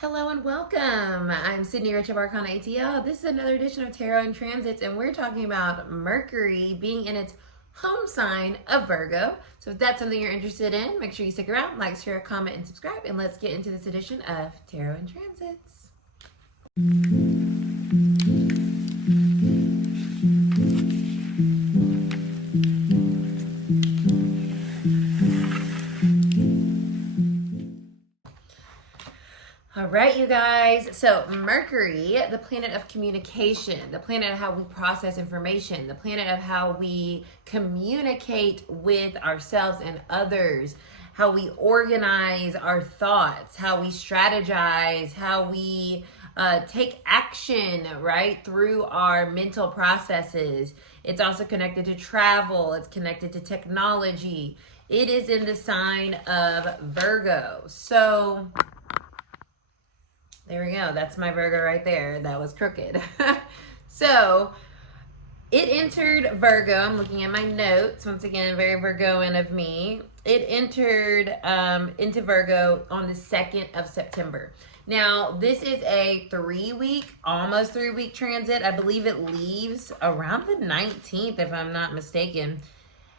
Hello and welcome. I'm Cidnee Rich of Arcana ATL. This is another edition of Tarot and Transits, and we're talking about Mercury being in its home sign of Virgo. So if that's something you're interested in, make sure you stick around, like, share, comment, and subscribe, and let's get into this edition of Tarot and Transits. All right, you guys. So Mercury, the planet of communication, the planet of how we process information, the planet of how we communicate with ourselves and others, how we organize our thoughts, how we strategize, how we take action, right, through our mental processes. It's also connected to travel. It's connected to technology. It is in the sign of Virgo. So there we go. That's my Virgo right there. That was crooked. So it entered Virgo. I'm looking at my notes. Once again, very Virgoan of me. It entered into Virgo on the 2nd of September. Now, this is a almost 3-week transit. I believe it leaves around the 19th, if I'm not mistaken.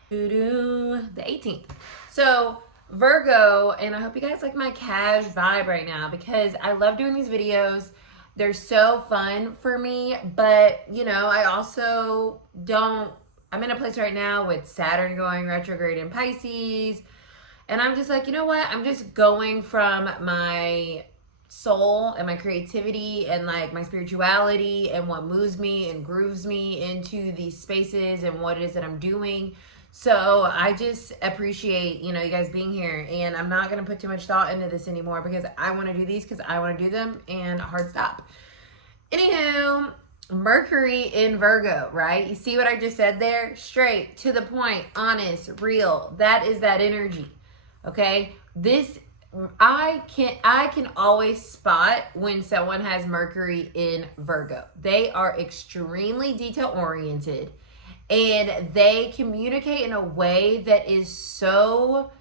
The 18th. So Virgo, and I hope you guys like my cash vibe right now because I love doing these videos. They're so fun for me, but you know, I also I'm in a place right now with Saturn going retrograde in Pisces, and I'm just like, you know what? I'm just going from my soul and my creativity and like my spirituality and what moves me and grooves me into these spaces and what it is that I'm doing. So I just appreciate, you guys being here, and I'm not going to put too much thought into this anymore because I want to do these because I want to do them, and hard stop. Anywho, Mercury in Virgo, right? You see what I just said there? Straight, to the point, honest, real. That is that energy, okay? I can always spot when someone has Mercury in Virgo. They are extremely detail-oriented. And they communicate in a way that is so,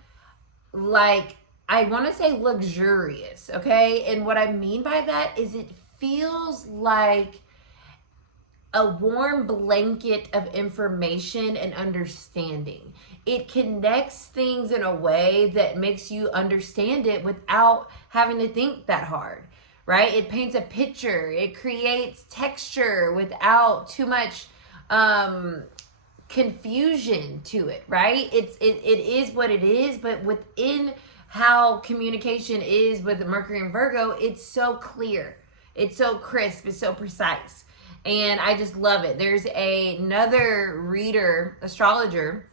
like, I want to say luxurious, okay? And what I mean by that is it feels like a warm blanket of information and understanding. It connects things in a way that makes you understand it without having to think that hard, right? It paints a picture. It creates texture without too much confusion to it, right? It is what it is, but within how communication is with Mercury and Virgo, it's so clear, it's so crisp, it's so precise, and I just love it. There's another astrologer,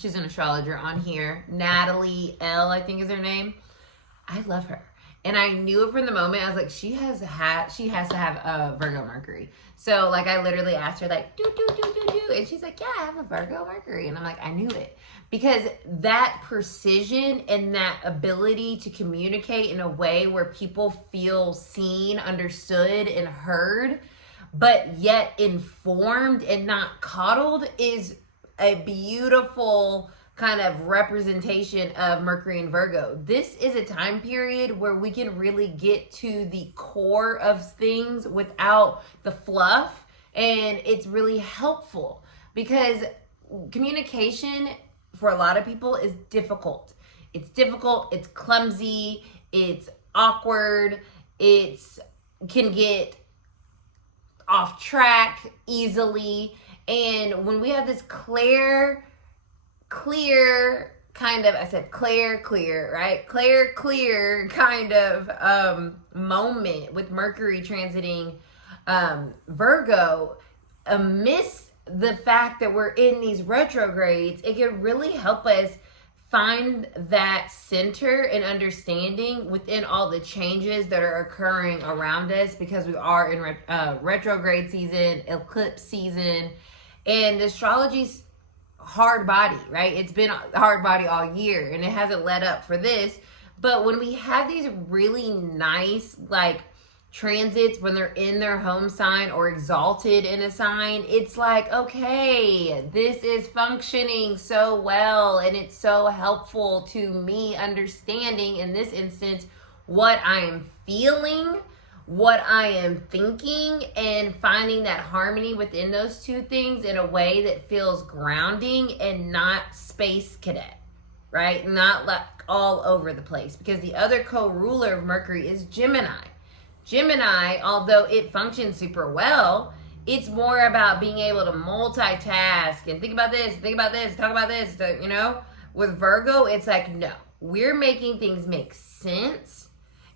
she's an astrologer on here, Natalie L, I think is her name. I love her. And I knew it from the moment. I was like, she has to have a Virgo Mercury. So like I literally asked her like, do. And she's like, yeah, I have a Virgo Mercury. And I'm like, I knew it. Because that precision and that ability to communicate in a way where people feel seen, understood, and heard, but yet informed and not coddled is a beautiful kind of representation of Mercury and Virgo. This is a time period where we can really get to the core of things without the fluff, and it's really helpful because communication for a lot of people is difficult. It's difficult, it's clumsy, it's awkward, it can get off track easily, and when we have this clear kind of, I said clear, right? Clear kind of moment with Mercury transiting Virgo, amidst the fact that we're in these retrogrades, it can really help us find that center and understanding within all the changes that are occurring around us because we are in retrograde season, eclipse season, and astrology's hard body, right? It's been a hard body all year and it hasn't let up for this. But when we have these really nice like transits when they're in their home sign or exalted in a sign, it's like, okay, this is functioning so well and it's so helpful to me understanding in this instance what I am feeling, what I am thinking, and finding that harmony within those two things in a way that feels grounding and not space cadet, right? Not like all over the place, because the other co-ruler of Mercury is Gemini. Gemini, although it functions super well, it's more about being able to multitask and think about this, talk about this, you know? With Virgo, it's like, no, we're making things make sense,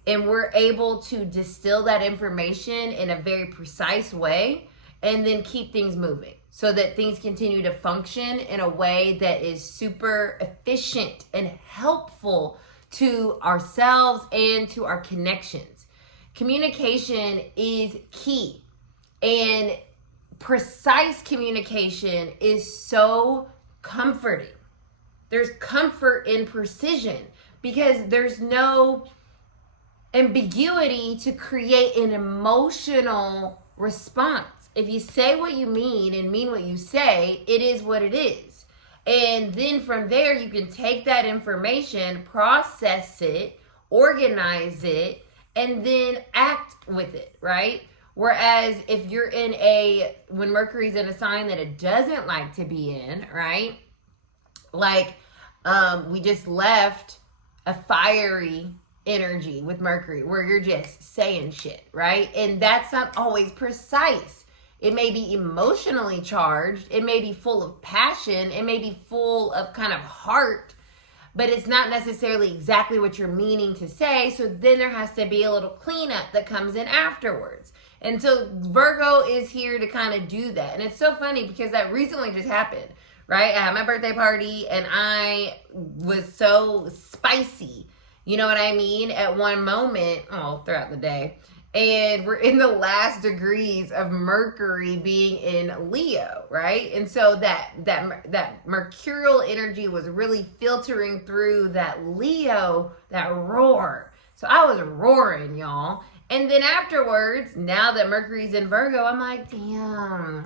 and we're able to distill that information in a very precise way and then keep things moving so that things continue to function in a way that is super efficient and helpful to ourselves and to our connections. Communication is key, and precise communication is so comforting. There's comfort in precision because there's no ambiguity to create an emotional response. If you say what you mean and mean what you say, it is what it is. And then from there, you can take that information, process it, organize it, and then act with it, right? Whereas if you're when Mercury's in a sign that it doesn't like to be in, right? Like, we just left a fiery energy with Mercury where you're just saying shit, right? And that's not always precise. It may be emotionally charged. It may be full of passion. It may be full of kind of heart, but it's not necessarily exactly what you're meaning to say. So then there has to be a little cleanup that comes in afterwards. And so Virgo is here to kind of do that. And it's so funny because that recently just happened, right? I had my birthday party and I was so spicy, you know what I mean? At one moment, throughout the day. And we're in the last degrees of Mercury being in Leo, right? And so that mercurial energy was really filtering through that Leo, that roar. So I was roaring, y'all. And then afterwards, now that Mercury's in Virgo, I'm like, damn,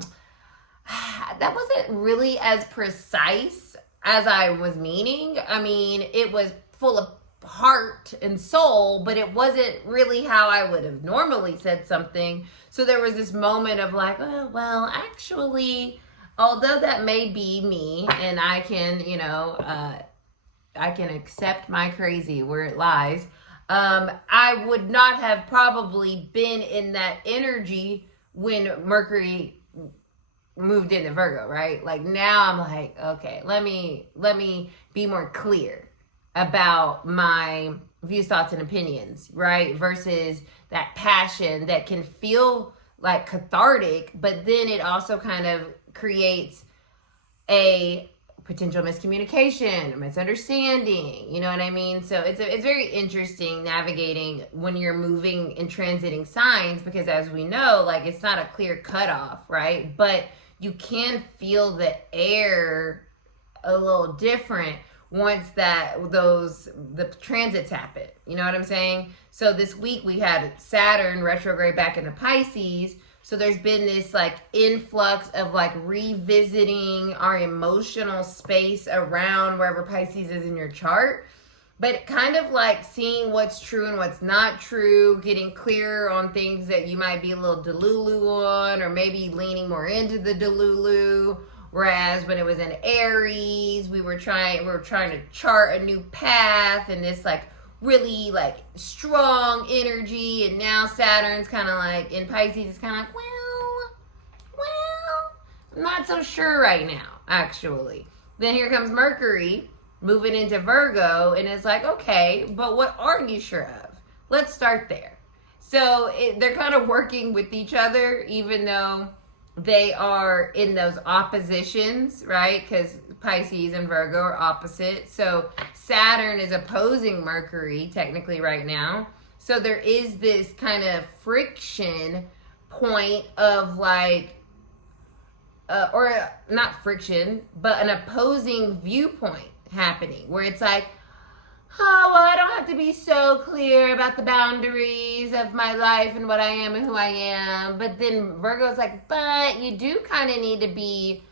that wasn't really as precise as I was meaning. I mean, it was full of heart and soul, but it wasn't really how I would have normally said something. So there was this moment of like, oh, well, actually, although that may be me and I can, I can accept my crazy where it lies. I would not have probably been in that energy when Mercury moved into Virgo, right? Like now I'm like, okay, let me be more clear about my views, thoughts, and opinions, right? Versus that passion that can feel like cathartic, but then it also kind of creates a potential miscommunication, a misunderstanding, you know what I mean? So it's very interesting navigating when you're moving and transiting signs, because as we know, like it's not a clear cutoff, right? But you can feel the air a little different once the transits happen. You know what I'm saying? So this week we had Saturn retrograde back into Pisces. So there's been this like influx of like revisiting our emotional space around wherever Pisces is in your chart. But kind of like seeing what's true and what's not true, getting clear on things that you might be a little delulu on, or maybe leaning more into the delulu. Whereas when it was in Aries, we were trying to chart a new path and this like really like strong energy. And now Saturn's kind of like in Pisces, it's kind of like, well, I'm not so sure right now, actually. Then here comes Mercury moving into Virgo, and it's like, okay, but what are you sure of? Let's start there. So they're kind of working with each other, even though they are in those oppositions, right? Because Pisces and Virgo are opposite. So Saturn is opposing Mercury technically right now. So there is this kind of friction point of like, or not friction, but an opposing viewpoint happening where it's like, oh, well, I don't have to be so clear about the boundaries of my life and what I am and who I am. But then Virgo's like, but you do kind of need to be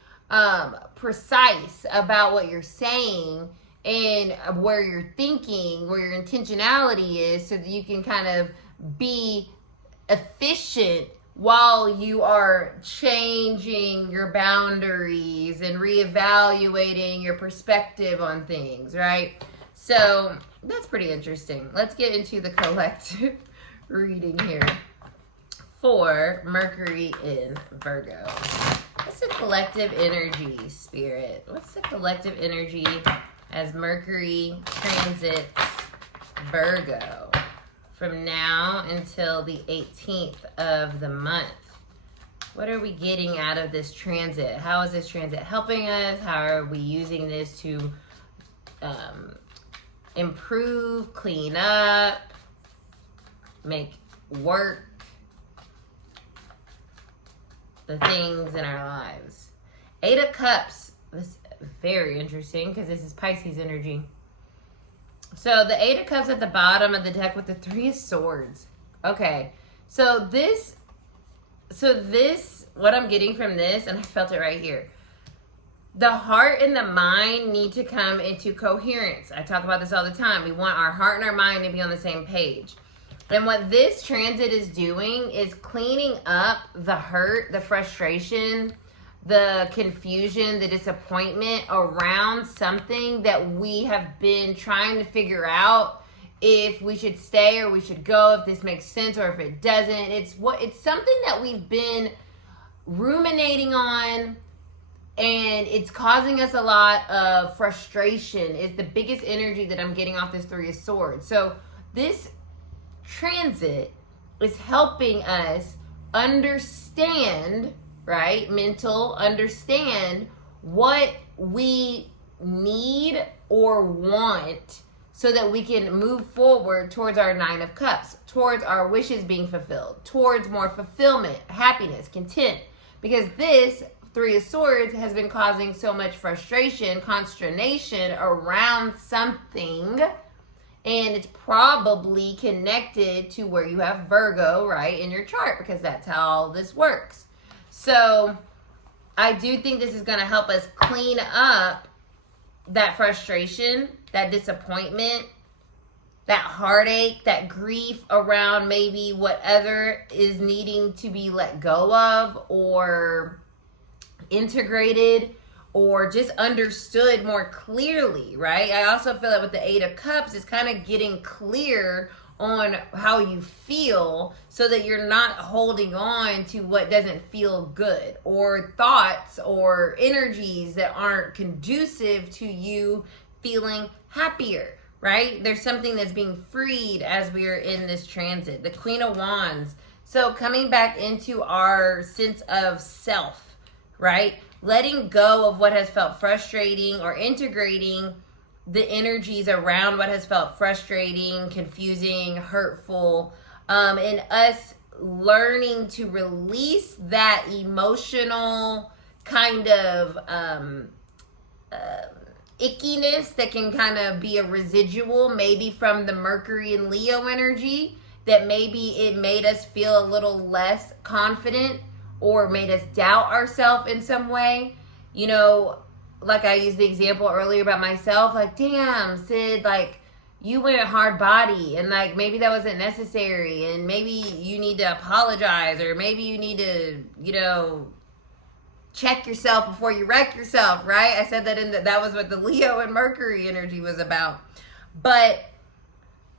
precise about what you're saying and where you're thinking, where your intentionality is, so that you can kind of be efficient while you are changing your boundaries and reevaluating your perspective on things, right? So that's pretty interesting. Let's get into the collective reading here for Mercury in Virgo. What's the collective energy, Spirit? What's the collective energy as Mercury transits Virgo from now until the 18th of the month? What are we getting out of this transit? How is this transit helping us? How are we using this to improve, clean up, make work the things in our lives? Eight of Cups. This is very interesting because this is Pisces energy. So the Eight of Cups at the bottom of the deck with the Three of Swords. Okay, so this, what I'm getting from this, and I felt it right here, the heart and the mind need to come into coherence. I talk about this all the time. We want our heart and our mind to be on the same page. And what this transit is doing is cleaning up the hurt, the frustration, the confusion, the disappointment around something that we have been trying to figure out if we should stay or we should go, if this makes sense or if it doesn't. It's something that we've been ruminating on, and it's causing us a lot of frustration. Is the biggest energy that I'm getting off this Three of Swords. So this transit is helping us understand, right? Understand what we need or want so that we can move forward towards our Nine of Cups, towards our wishes being fulfilled, towards more fulfillment, happiness, content. Because this Three of Swords has been causing so much frustration, consternation around something, and it's probably connected to where you have Virgo, right, in your chart, because that's how this works. So I do think this is going to help us clean up that frustration, that disappointment, that heartache, that grief around maybe whatever is needing to be let go of or integrated or just understood more clearly, right? I also feel that with the Eight of Cups, it's kind of getting clear on how you feel so that you're not holding on to what doesn't feel good, or thoughts or energies that aren't conducive to you feeling happier, right? There's something that's being freed as we are in this transit. The Queen of Wands. So coming back into our sense of self, right? Letting go of what has felt frustrating or integrating the energies around what has felt frustrating, confusing, hurtful, and us learning to release that emotional kind of ickiness that can kind of be a residual maybe from the Mercury and Leo energy, that maybe it made us feel a little less confident or made us doubt ourselves in some way. You know, like I used the example earlier about myself, like, damn, Sid, like, you went hard body, and like, maybe that wasn't necessary, and maybe you need to apologize, or maybe you need to, you know, check yourself before you wreck yourself, right? I said that that was what the Leo and Mercury energy was about.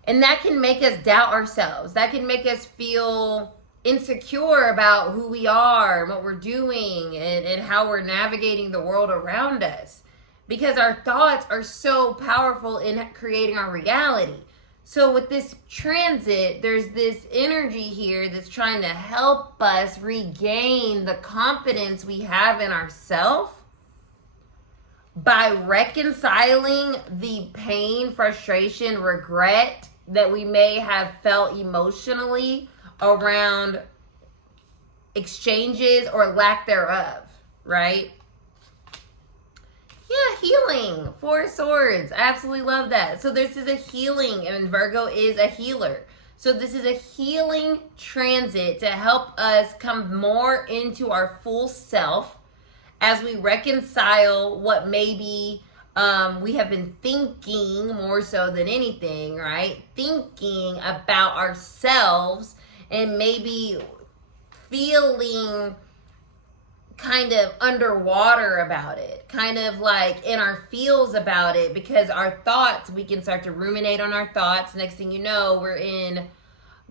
And that can make us doubt ourselves. That can make us feel insecure about who we are and what we're doing and how we're navigating the world around us, because our thoughts are so powerful in creating our reality. So with this transit, there's this energy here that's trying to help us regain the confidence we have in ourselves by reconciling the pain, frustration, regret that we may have felt emotionally around exchanges or lack thereof, right? Yeah, healing. Four of Swords. I absolutely love that. So this is a healing, and Virgo is a healer. So this is a healing transit to help us come more into our full self as we reconcile what maybe We have been thinking more so than anything, right? Thinking about ourselves and maybe feeling kind of underwater about it, kind of like in our feels about it, because our thoughts, we can start to ruminate on our thoughts. Next thing you know, we're in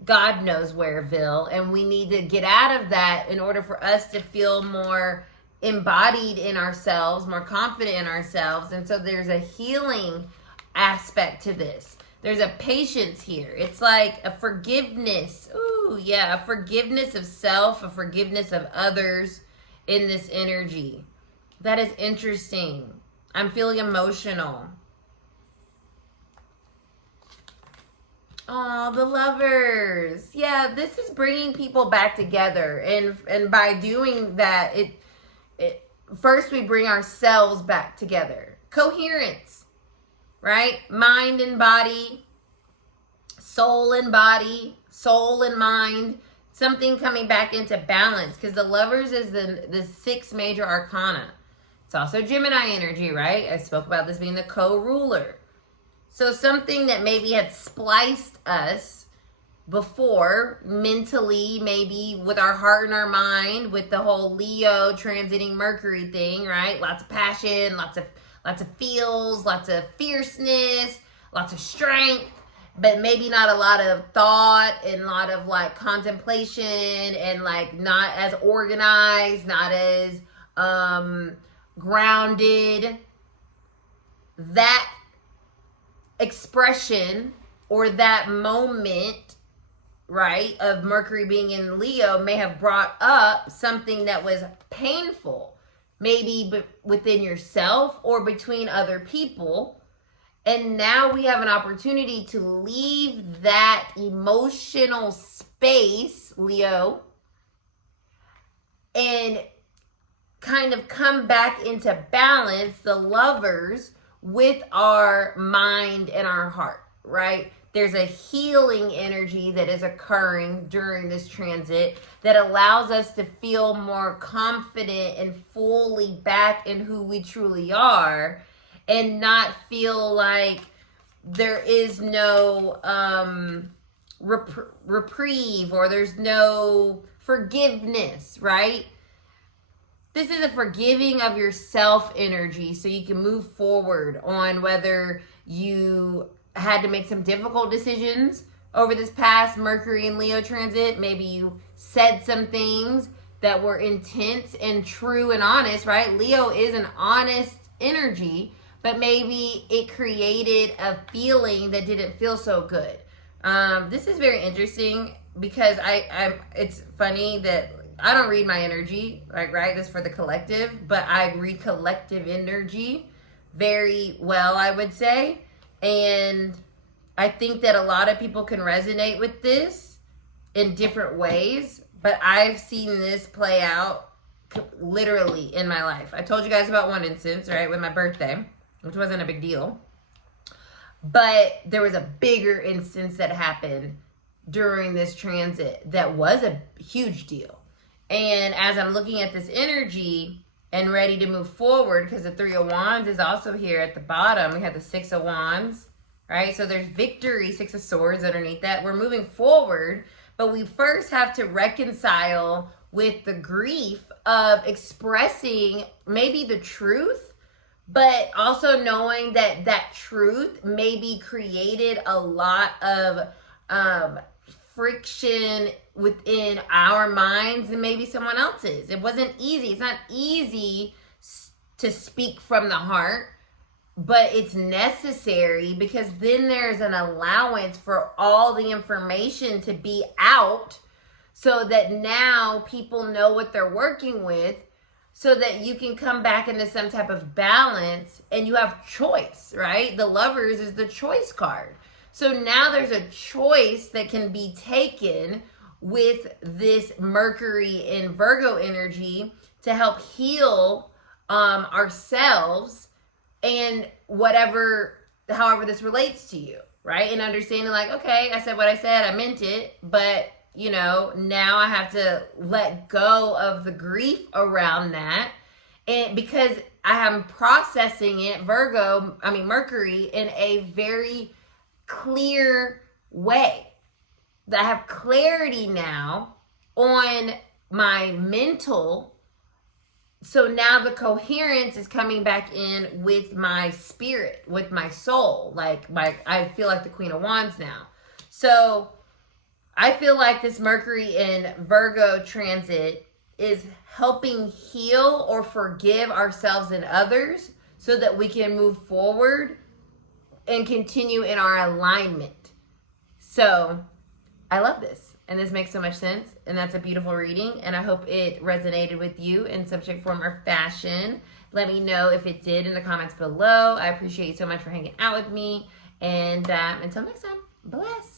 God knows whereville, and we need to get out of that in order for us to feel more embodied in ourselves, more confident in ourselves. And so there's a healing aspect to this. There's a patience here. It's like a forgiveness. Ooh, yeah, a forgiveness of self, a forgiveness of others in this energy. That is interesting. I'm feeling emotional. Oh, the Lovers. Yeah, this is bringing people back together. And by doing that, it first we bring ourselves back together. Coherence, right? Mind and body, soul and body, soul and mind. Something coming back into balance, because the Lovers is the sixth major arcana. It's also Gemini energy, right? I spoke about this being the co-ruler. So something that maybe had spliced us before mentally, maybe with our heart and our mind, with the whole Leo transiting Mercury thing, right? Lots of passion, lots of feels, lots of fierceness, lots of strength, but maybe not a lot of thought and a lot of like contemplation, and like not as organized, not as grounded. That expression or that moment, right, of Mercury being in Leo may have brought up something that was painful, maybe within yourself or between other people. And now we have an opportunity to leave that emotional space, Leo, and kind of come back into balance, the Lovers, with our mind and our heart, right? There's a healing energy that is occurring during this transit that allows us to feel more confident and fully back in who we truly are, and not feel like there is no reprieve or there's no forgiveness, right? This is a forgiving of yourself energy, so you can move forward on whether you had to make some difficult decisions over this past Mercury and Leo transit. Maybe you said some things that were intense and true and honest, right? Leo is an honest energy, but maybe it created a feeling that didn't feel so good. This is very interesting because it's funny that I don't read my energy, like, right? This is for the collective, but I read collective energy very well, I would say. And I think that a lot of people can resonate with this in different ways, but I've seen this play out literally in my life. I told you guys about one instance, right, with my birthday, which wasn't a big deal. But there was a bigger instance that happened during this transit that was a huge deal. And as I'm looking at this energy and ready to move forward, because the Three of Wands is also here at the bottom. We have the Six of Wands, right? So there's victory, Six of Swords underneath that. We're moving forward, but we first have to reconcile with the grief of expressing maybe the truth, but also knowing that that truth maybe created a lot of friction within our minds and maybe someone else's. It wasn't easy. It's not easy to speak from the heart, but it's necessary, because then there's an allowance for all the information to be out, so that now people know what they're working with, so that you can come back into some type of balance and you have choice, right? The Lovers is the choice card. So now there's a choice that can be taken with this Mercury in Virgo energy to help heal ourselves and however this relates to you, right? And understanding like, okay, I said what I said, I meant it, but now I have to let go of the grief around that. And because I am processing it, Mercury, in a very clear way. That I have clarity now on my mental. So now the coherence is coming back in with my spirit, with my soul. I feel like the Queen of Wands now. So I feel like this Mercury in Virgo transit is helping heal or forgive ourselves and others so that we can move forward and continue in our alignment. So I love this, and this makes so much sense, and that's a beautiful reading, and I hope it resonated with you in some shape, form, or fashion. Let me know if it did in the comments below. I appreciate you so much for hanging out with me, and until next time, bless.